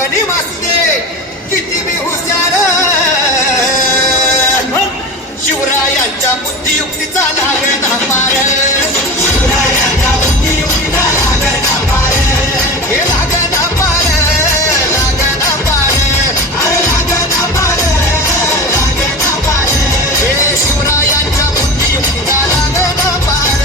गणी मासू दे किती मी हुशार, शिवरायांच्या बुद्धियुक्तीचा लागला पार, शिवरायांच्या बुद्धियुक्तीचा लागला पार, हे लागला पार, लागला पार, अरे लागला पार, लागला पार, हे शिवरायांच्या बुद्धियुक्तीचा लागला पार.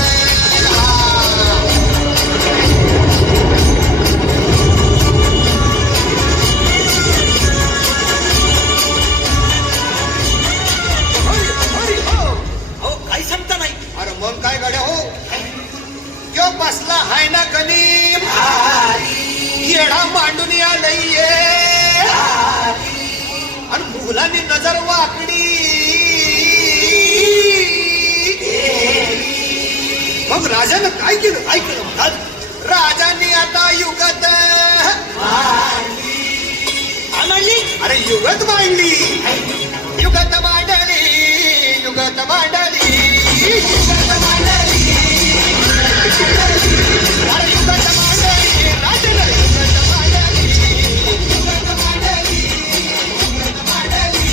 मग काय गड्या हो, यो बसला हाय ना गणी येडा मांडून आलंय, आणि मुलांनी नजर वाकडी, मग राजानं काय केलं, काय केलं राजांनी आता युगत मांडली, अरे युगत मांडली, युगत मांडली, युगत मांडली, युगत मांडली, अरे युगत मांडली, राजानं युगत मांडली, युगत मांडली, युगत मांडली,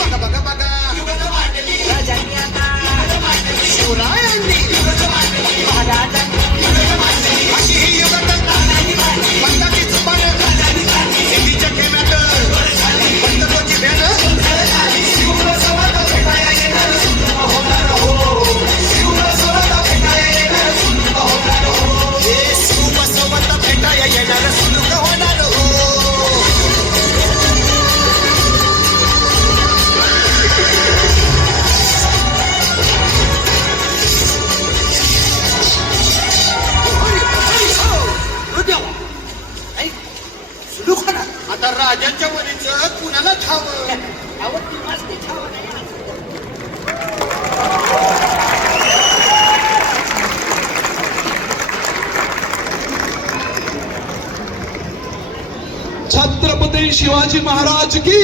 बघा बघा बघा युगत मांडली, राजांनी आता युगत मांडली, शिवरायांनी युगत मांडली, महाराजांनी युगत मांडली, अशी ही युगत मांडली, पंताची चुपान सिद्धीच्या खेम्यात पंतकोची भेट, येणार सुलूक होणार हो. सुलूक होणार आता राजांच्या वरीचं कुणाला ठावं, छत्रपती शिवाजी महाराज की